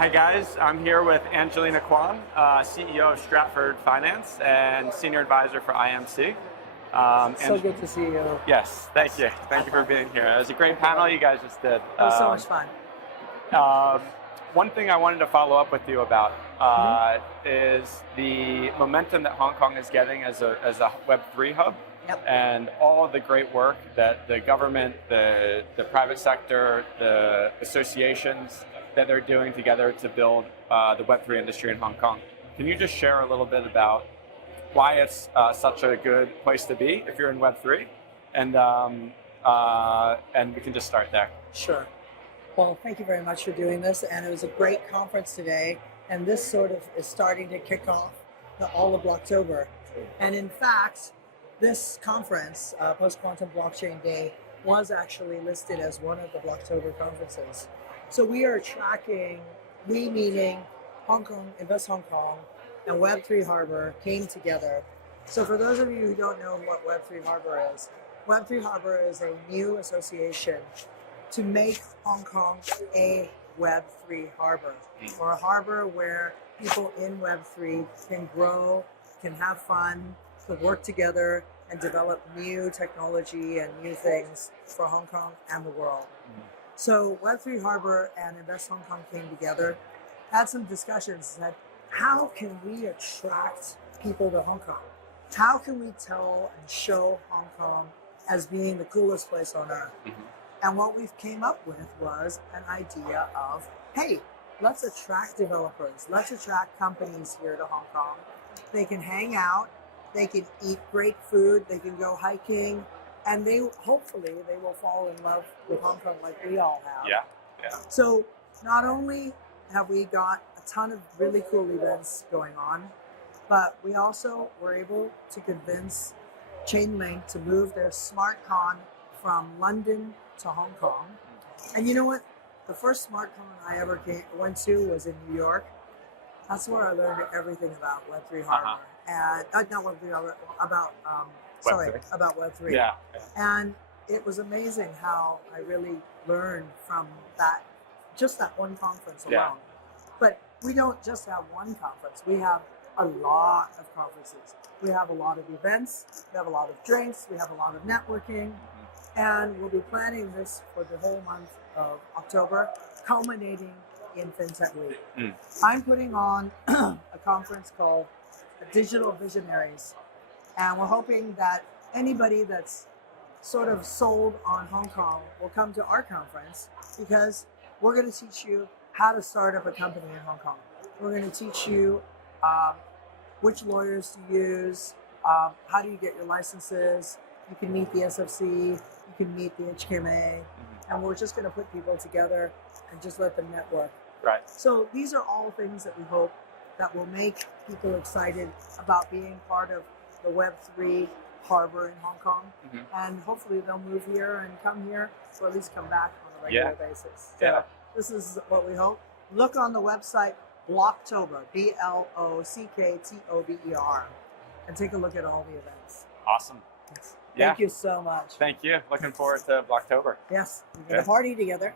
Hi guys, I'm here with Angelina Kwan, CEO of Stratford Finance and Senior Advisor for IMC. So good to see you. Yes, thank you. Thank you for being here. It was a great panel you guys just did. It was so much fun. One thing I wanted to follow up with you about is the momentum that Hong Kong is getting as a Web3 hub. Yep. And all of the great work that the government, the private sector, the associations that they're doing together to build the Web3 industry in Hong Kong. Can you just share a little bit about why it's such a good place to be if you're in Web3? And we can just start there. Sure. Well, thank you very much for doing this. And it was a great conference today. And this sort of is starting to kick off all of Blocktober. And in fact, this conference, Post-Quantum Blockchain Day, was actually listed as one of the Blocktober conferences. So we are tracking, we meaning Hong Kong, Invest Hong Kong, and Web3 Harbor came together. So for those of you who don't know what Web3 Harbor is a new association to make Hong Kong a Web3 harbor, or a harbor where people in Web3 can grow, can have fun, to work together and develop new technology and new things for Hong Kong and the world. So Web3 Harbor and Invest Hong Kong came together, had some discussions that how can we attract people to Hong Kong? How can we tell and show Hong Kong as being the coolest place on earth? And what we came up with was an idea of, hey, let's attract developers, let's attract companies here to Hong Kong. They can hang out, they can eat great food, they can go hiking, and hopefully they will fall in love with Hong Kong like we all have. Yeah. So not only have we got a ton of really cool events going on, but we also were able to convince Chainlink to move their SmartCon from London to Hong Kong. And you know what? The first SmartCon I ever went to was in New York. That's where I learned everything about Web3 Harbor. And not Web3 Harbor, about about Web3. Yeah. And it was amazing how I really learned from that, just that one conference alone. Yeah. But we don't just have one conference. We have a lot of conferences. We have a lot of events. We have a lot of drinks. We have a lot of networking. And we'll be planning this for the whole month of October, culminating in FinTech Week. I'm putting on a conference called Digital Visionaries. And we're hoping that anybody that's sort of sold on Hong Kong will come to our conference, because we're going to teach you how to start up a company in Hong Kong. We're going to teach you which lawyers to use, how do you get your licenses. You can meet the SFC, you can meet the HKMA, and we're just going to put people together and just let them network. Right. So these are all things that we hope that will make people excited about being part of the Web3 harbor in Hong Kong. And hopefully they'll move here and come here, or at least come back on a regular basis. So this is what we hope. Look on the website Blocktober, BLOCKTOBER, and take a look at all the events. Awesome. Thank you so much. Thank you. Looking forward to Blocktober. Yes, we're going to party together.